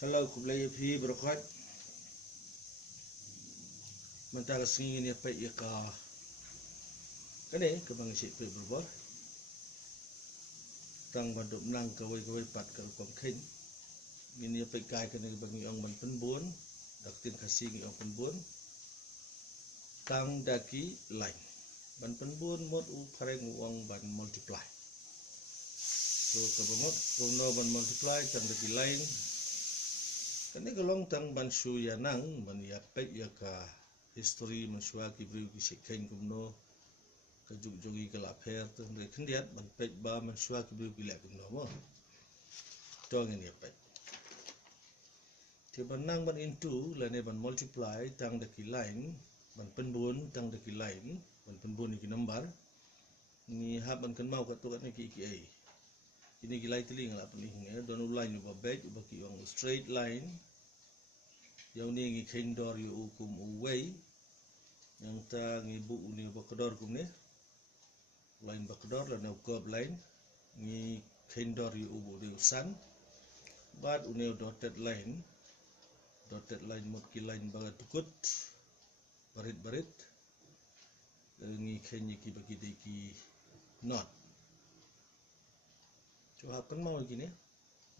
Hello, kublai fi berkat. Mentara singin ya pai ya ka. Kene ke bang si pai berbuat. Tang banduk nang kawai pat ka kom khin. Ngin ya pai kai kene bang ong man penbun. Dak tin kasih ong penbun. Tang daki lain. Ban penbun mod u pareng uang ban multiply. So kabamot kuno ban multiply tang daki lain. Kene galong tang ban su ya nang ban ya pai ya ka. History mansua ki beri ki sekhen kumno ka jugjogi kala pher tu re khendiat ban pej ba mansua ki beri ki lek kumno mo to ngin ya pej ti ban nang ban into la ne ban multiply tang de ki line ban penbun tang de ki line ban penbun ki number ni ha ban kan mau ka tu kan ki ai ini ki lai tiling la pening don line ba bej ba ki ong straight line yang ni ngi kendor yu ukum uwei yang ta ngi bu ni bakdor kum ni line bakdor la na curve line ngi kendor yu ubu de san bad une dotted line mot ki line ba tukut barit ngi khenyi ki bagi de ki not so happen mau gini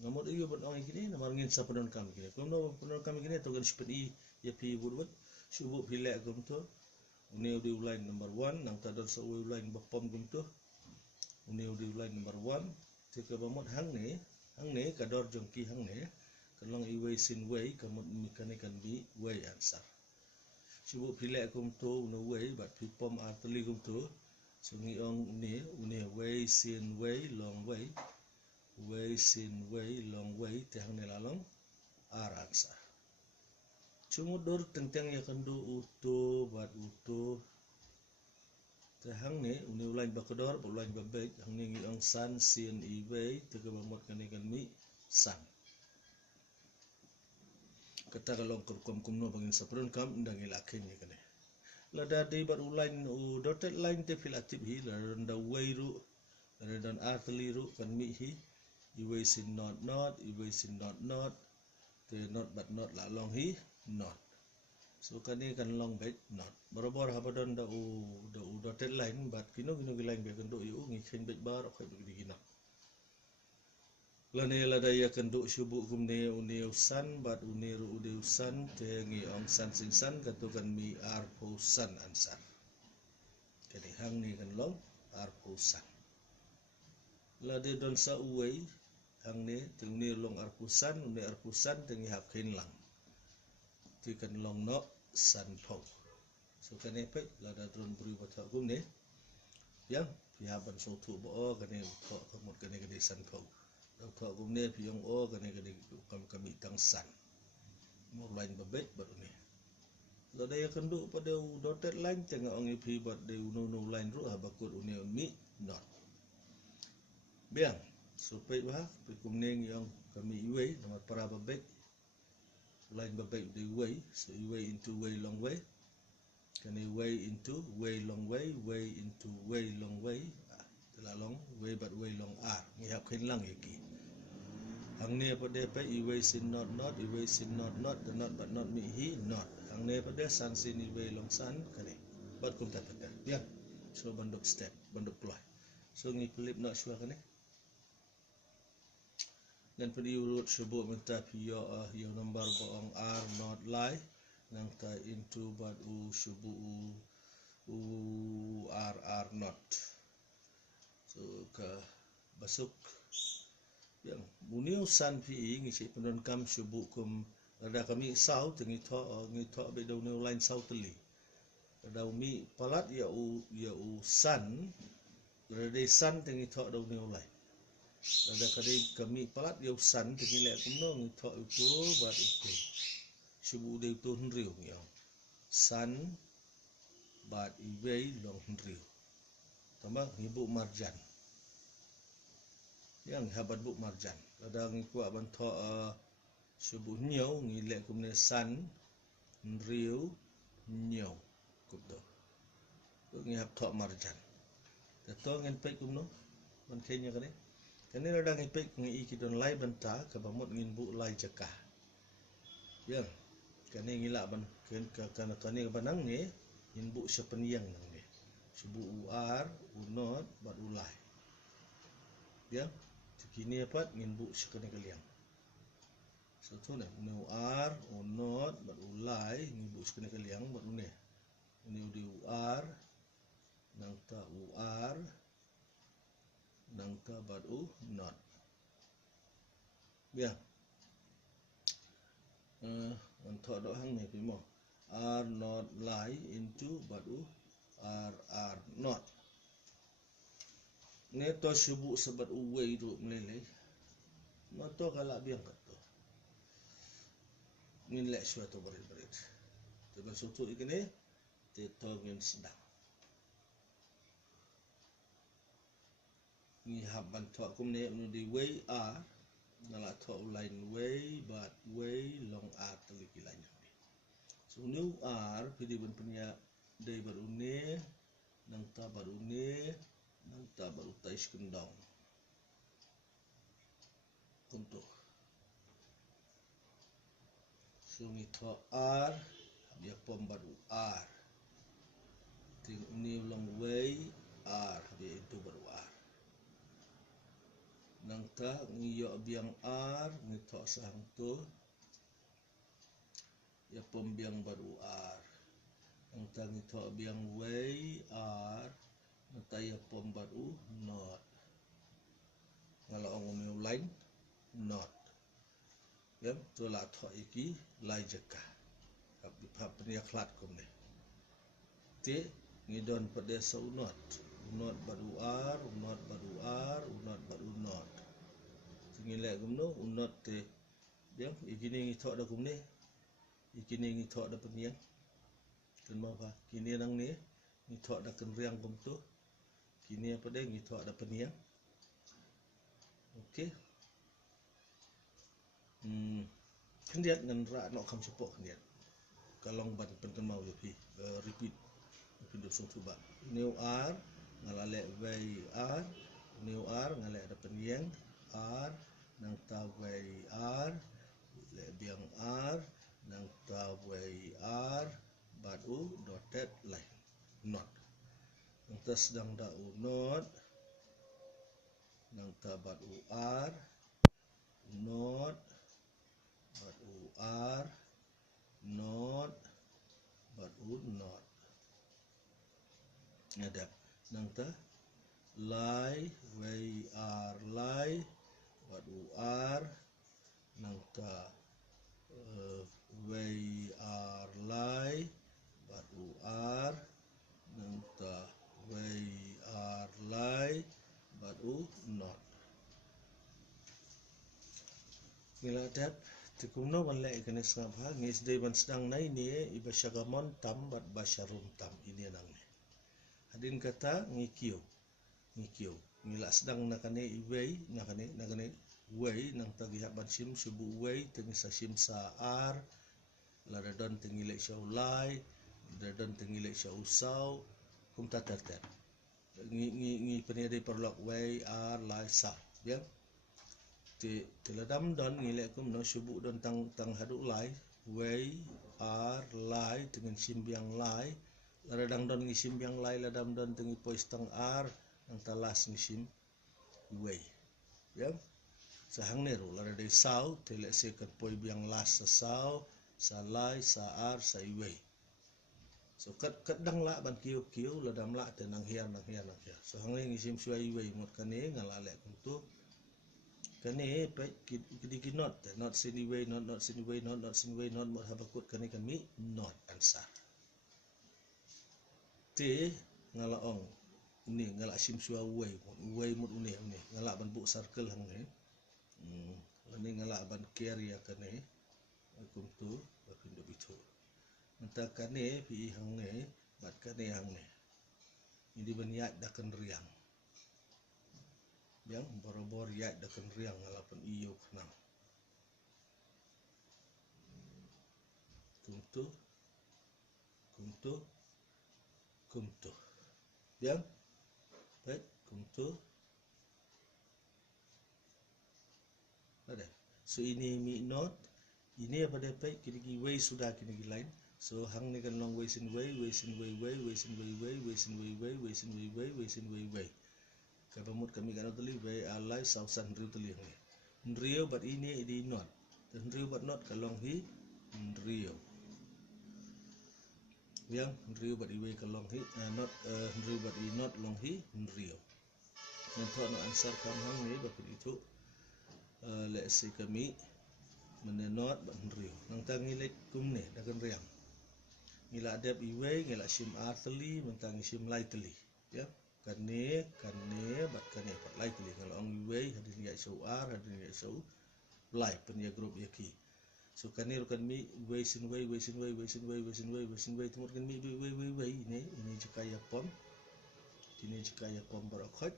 ngamot iyo ban ong gini namar ngin sa padon kam gini kuno padon kam gini to gan spedi ya pi burwat subu pilek kum to une di line number 1 nang tadar sa line bapom kum to une di line number 1 tika bamot hang ne kador jongki hang ne kalong iway sin way kamot mechanical bi way answer subu pilek kum to une way but pipom arteli kum to sungi ong une way sin way long way sin way long way te hang ne lalong ar answer Cumudur tentang ya kandu uto bat uto te hang ne uni ulain bakador ulain babek hang ne ngi ang san sin iway te ke bamot kan mi san kata kalong kurkom kumno bangin sapron kam ndang ilakin ni kane lada de bat ulain u dotted line te filatif hi la randa way ru dan arteli ru kan mi hi iway sin not iway sin not te not but not la long hi not so kani kan long bet not borobar habadon da u dotted line but kino line be kan do yu ngi khen bet bar khoi bi gina lane la da ya kan do shubu kumne une usan but une ru ude usan te ngi ong san sin san ka to kan mi ar po san ansar kani hang ni kan long ar po san la de don sa uwei hang ne ting ne long ar po san une ar po san te ngi hap khen lang ti kan long no san po so kan epe la da dron buri bata kum ne yang pihaban so tu bo kan e to kamot kan e san po da to kum ne pi yong o kan e kam kami tang san mo line babet bat ne la da kan du pada dotted line tengah ong pi bat de no line ru habakut une mi not biang so pe ba pi kum ne yang kami iwe nomor para babet line babek the way so way into way long way can a way into way long way into way long way la long way but way long r ngi hap khin lang yaki hang ne pa de pa way sin not way sin not the not but not me he not hang ne pa de san sin way long san kane bat kum ta ta ya so banduk step banduk ploy so ngi clip nak shua kane dan pedi urut sebut minta pio yo number boong r not lie nang ta into but u subu u r not so ka basuk yang muniu san pi ngi si pendon kam subu kum ada kami sau tengi to be do no line sau teli ada mi palat ya u san rede san tengi to do no line ada kadai kami palat ya san tengi lek kumno ngi to uko bat uko subu de to hnriu ngi san bat iwei long hnriu tambah ibu marjan yang habat bu marjan ada ngi kuat ban to subu nyau ngi lek kumne san hnriu nyau kupdo ngi hab to marjan to ngen pe kumno ban kenya kane kani ada ngi pe ngi ki don lai banta ka bamot ngin bu lai jakah Ya, kani ngila ban kana kani banang ni inbu siya peniyang nang ni. Subu uar, unot, bat ulai. Ya, kini apat nginbu siya kani kaliang. So tu na uar, unot, bat ulai nginbu siya kani kaliang bat une. Une udi uar, nang ta uar, nang ta bat unot. Ya. Untuk dok hang ni pimo r not lie into batu r not ne to subu sebat uwe itu melele ma to kala biang kat to ngin lek suatu berit-berit teban sutu ikene te to ngin sedang ni haban to kum ne nu di way a nala to line way but way long a teliki lain. So new R pidi ban punya day baru ne nang ta baru ne nang ta baru tais kendang untuk so ni to R dia pom baru R ting ni long way R dia itu baru R nang ta ngiyo biang R ni to sang tu ya pom biang baru R ang tangi to biang way R nataya pom baru not ngala ong line not ya to la to iki lai jeka hab penia klat kom ne te ngidon pada so not baru R not baru R not baru not ngile gumno not te ya ikini ngito da kumne ikini ngito da penia kan apa kini nang ni ngito da kan riang kum tu kini apa deh ngito da penia okey kendiat ngan ra no kam support kendiat kalong ban pen mau lebih repeat pindah sung tuba new r ngalale way r new r ngale ada peniang r nang ta way r le biang r nang ta way r batu dotted line not nang ta sedang da not nang ta batu r not batu r not batu not ada nang ta lie way r lie batu r nang ta way r lie batu r nang ta way r lie batu not ngiladat tikumno manle kene sangha ngis day ban sedang nai ni iba syagamon tam bat basharum tam ini nang ni hadin kata ngikiu ngila sedang nakane iwei nakane way nang tagi haban sim subu way tengi sa sim sa r lada don tengile sya ulai lada don tengile sya usau kum tatat ngi penede perlok way r lai sa ya te ladam don ngile kum no subu don tang hadu lai way r lai dengan simbiang lai ladang don ngi simbiang lai ladam don tengi pois tang r ang talas ngi sim way ya sahang neru lada de sau te le se kat poi biang las sa sau sa lai sa r sa way so kat dang la ban kiu ladam la te nang hian so hang ngi sim suai way mot kane ngala le kum tu kane pe kidi not sini way not sini way not sini way not mot habakut kane kami not answer te ngala ong ni ngala sim sua way mot une ngala ban bu circle hang ne ni ngala ban carrier kane kum tu bapindo bitu menta kane pi hang ne bat kane hang ne ini ban yat dakan riang yang bor-bor yat dakan riang ngala pan iyo kenang kum tu yang baik kum tu ada so ini mi not Ini apa dia baik kini gi way sudah kini gi line. So hang ni kan long way sin way, way sin way way, way sin way way, way sin way way, way sin way way, way sin way way. Kapamut kami kan tuli way alai sausan riu tuli hang. Riu but ini di not. Dan riu but not kalong hi riu. Yang riu but iwe kalong hi not riu but i not long hi riu. Nanti nak answer kam hang ni bapit itu let's say kami menenot but riu. Nang tangi lek kum ni dakan riang. Ngila adab iwe ngila sim arteli mentang sim lightly ya kane but kane but lightly kalau ang iwe hadin ya so ar hadin ya so light pen ya group ya ki so kane kan mi way sin way way sin way way sin way way sin way way sin way tumut kan mi way ini jika ya pom ini jika ya pom barakhot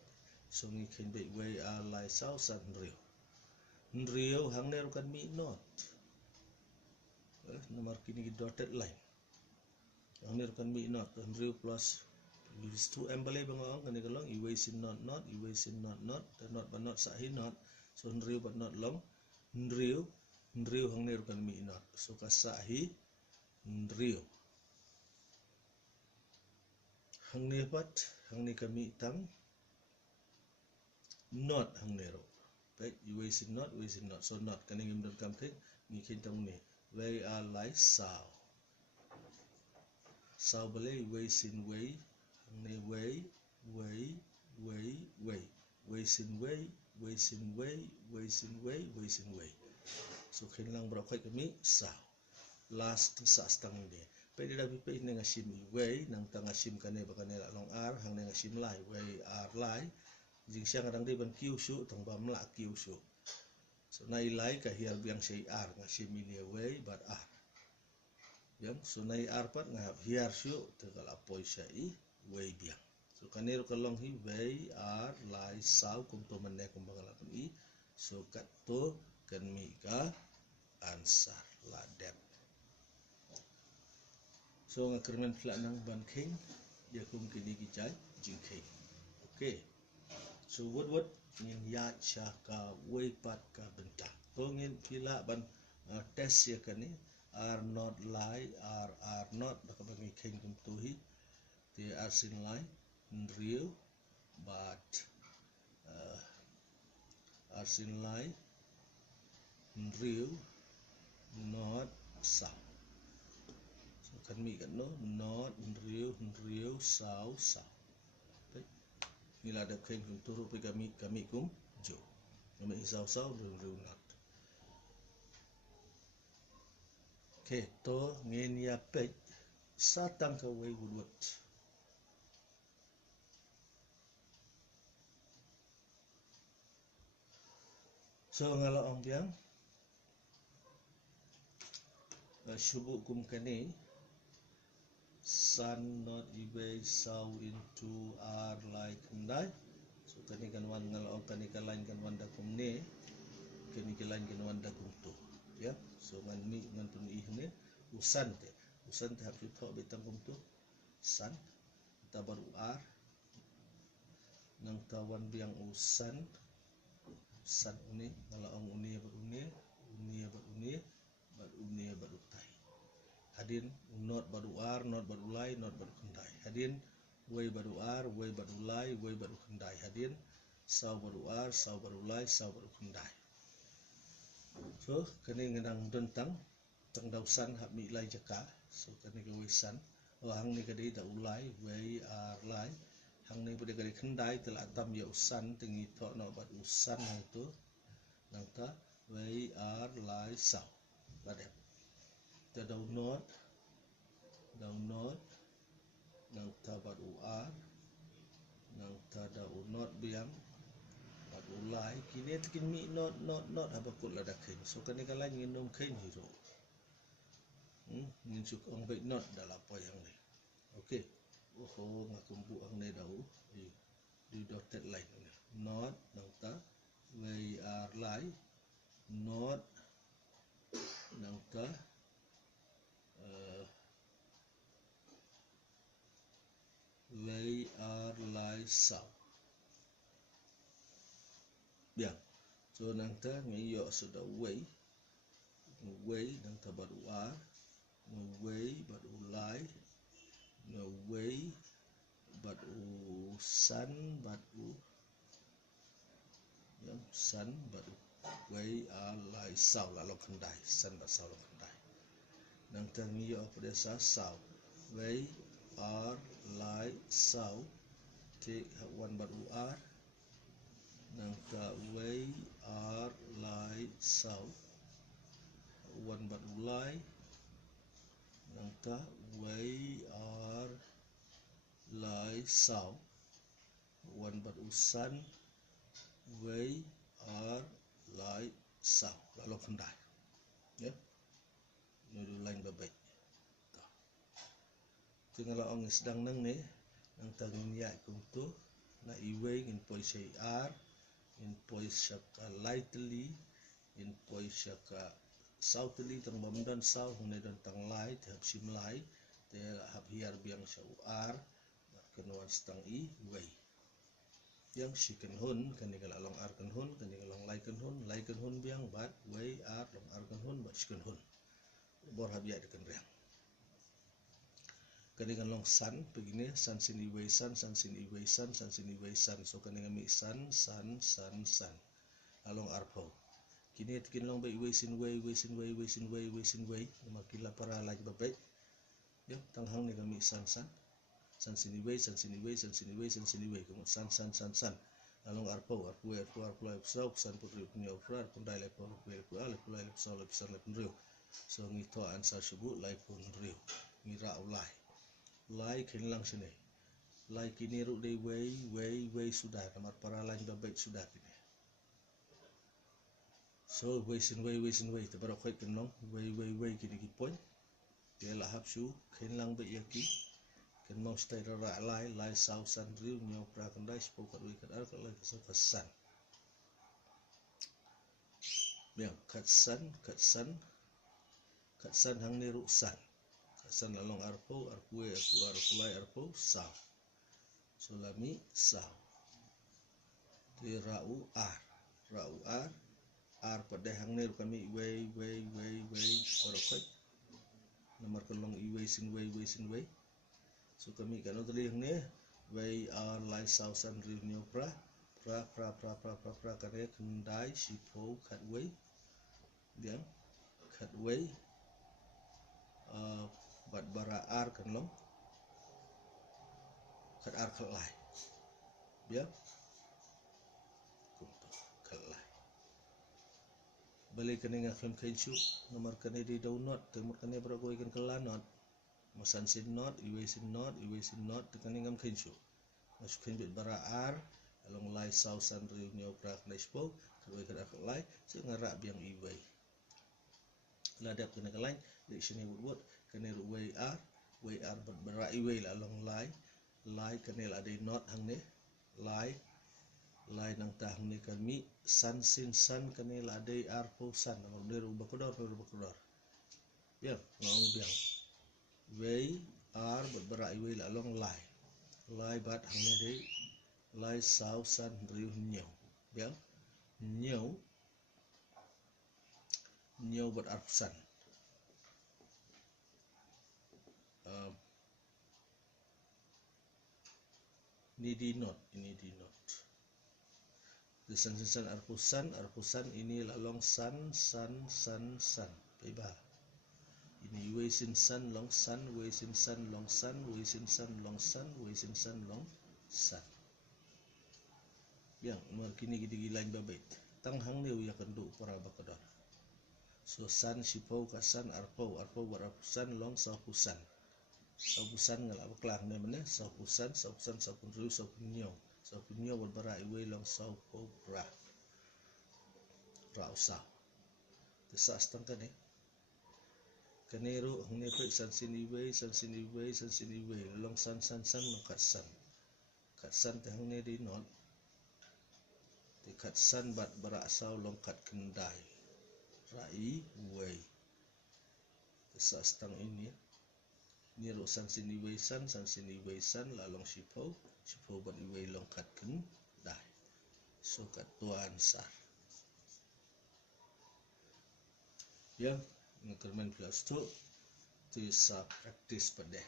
so ngi ken be way a lai sau san rio hang ne kan mi not nomor kini dotted line Amir kan mi not rio plus is two embele bangong kan kalong iwe sin not iwe sin not not but not sahi not so rio but not long rio hang ne kan mi not so ka sahi rio hang ne pat hang ne kami tang not hang ne ro baik iwe sin not so not kan ngim dam kam ke ngi kin tang ne we are like sao sao boleh way sin way ni way sin way sin way so kailang berakhoi kami sao last sa stang dia pwede dah pipi ni ngasim way nang tang ngasim kane bakane long r hang ni ngasim lai way r lai jing siang kadang dia ban kiu su tang bam la kiu su so nai lai ka hiar biang sei r ngasim ini way but r yang sunai arpat ngap hiar syu tegal apoi sai way biang so kanir kalong hi way ar lai sau kum to menne kum bangalakan i so kat to kan mi ka ansar la dep so ngakermen fla nang ban king ya kum kini gi jai jing king okay so what ngin ya cha ka way pat ka benta to ngin pila ban test ya kan ni are not lie are not bagi king kum tuhi they are sin lie real but are sin lie real not sao so kan mi kan no not real sao baik nila ada king kum turu pe kami kum jo kami sao real not. Okay, to ngin ya pej satang ka way woodward. So ngala ong biang syubuk kum kani sun not ibe saw into r like ndai so kani kan wan ngala ong kani kalain kan wan da kum ne kani kalain kan wan da kum tu ya so ngan mi ngan pun ihne usan te habis tho betang kum tu san ta baru ar nang tawan biang usan uni ngala ong uni baru tai hadin not baru ar not baru lai not baru kendai hadin way baru ar way baru lai way baru kendai hadin saw baru ar saw baru lai saw baru kendai so kani ngenang dentang tang dausan hab mi lai jaka so kani ke wisan hang ni kadi da ulai way ar lai hang ni pada kadi kendai telah tam ya usan tingi tho no bat usan itu nang ta way ar lai saw pada ta dau not nang ta baru ar nang ta dau not biang bat ulai kini tikin mi not apa kut lada kain so kani kala ngin nom kain hiro ngin suk ong baik not dalam apa yang ni okey ngakumpu ang ni dau di dotted line ni not nang ta way ar lai not nang ta way ar lai saw biang so nang ta ngi yo sudah way wei nang ta bat u ar, wei bat u lai, wei bat u san bat u san bat u wei ar lai sau la long khandai, san bat sau long khandai. Nang ta ngi yo pada sa sau, wei ar lai sau te wan bat u ar, nang ta wei ar lai sau wan bat u lai, nang ta wei ar lai sau wan bat u san, wei ar lai sau la long khandai. Ya, nudu lain babai. Tinggal ong sedang nang ni, nang tangin ya kung tu, na iwei ngin poi say ar, ngin poi syaka lightly, ngin poi syaka sautly tang bamdan sau hung dan tang lai, te hap sim lai, te hap hiar biang sa u ar, kenuan stang i wei. Yang si kan hun, kan nikal along ar kan hun, kan nikal along lai kan hun biang bat wei ar long ar kan hun bat si kan hun. Bor hap ya kan riang. Kan long san begini, san sini wei san, san sini wei san, san sini wei san. So kan mi san, san, san, san. Along arpo. Kini tikin long bai wei sin wei, wei sin wei, wei sin wei, wei sin wei. Makila para lagi babai. Ya, tanghang ni kami san san. San sini wei, san sini wei, san sini wei, san sini wei. Kamu san, san, san, san. Along arpo, arpo, arpo, arpo, arpo, sau, san putri punya ofra, arpo dai lepo, lepo, lepo, lepo, sau, lepo, san, lepo, riu. So ngito ansar subuh, lepo, riu. Ngira ulai. Lai kini lang sini. Lai kini ruk day wei sudah. Namar para lain baik sudah kini. So wei sin wei. Tabarok kait kenong wei kini kipoin. Dia lahap su kini lang baik yaki. Ken mau stay rara lai sau san riu nyau pra kendai sepau kat wei kat ar kat lai kesal kesan. Biang kat san hang ni ruk san. San lalong arpo, arpue, arpulai, arpo, sau. Sulami, sau. Di rau ar pada hang ni kami wei, barokoi. Nomor kelong wei sin wei. So kami kan utali hang ni wei ar lai sau san riu nyo pra kare kendai sipo kat wei. Diam kat wei. Bat bara ar kan long kat ar kat lai biar kat lai balik kena ngaklim kain su nomor kena di download temur kena beragoi kan kelanot masan sin not iwe sin not kena ngam kain su masuk kain bit bara ar along lai sau san riu nyo prak nespo kat wei kat ar kat lai se ngarak biang iwe ladap kena kelain di sini buat kena wei ar berai wei la long lai kena la ada not hang ni lai nang tah hang ni kami san sin san kena la ada ar po san nomor dia rubah kodor ya ngong biang wei ar berai wei la long lai bat hang ni dei lai sau san riu nyau biang nyau bat ar san ini di not di san arpusan ini lalong san beba ini wei sin san long san wei sin san long san wei sin san long san wei sin san long san yang nomor kini gidi lain babait tang hang ni ya kendu para bakadar so san sipau ka san arpo barapusan long sapusan ngalak baklang ni mana sapusan riu sapunyo berbara iwe long sapu bra usah desa stang kan kaneru hang ni pe san sini wei long san long kat san te hang ni di not di kat san bat bara sau long kat kendai rai wei desa stang ini ni ro san sini wei san la long sipau bat iwei long kat kendai so kat tuan sar Ya, increment plus 2 tu sa practice pada.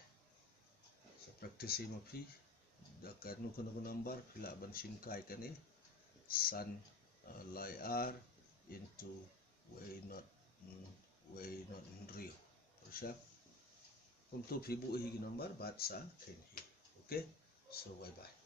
Sa practice ima pi dakan nu kono number pila ban singkai kan sun lie r into way not rio. Persya untuk ibu higi number bat sa ken hi. Okay, so bye bye.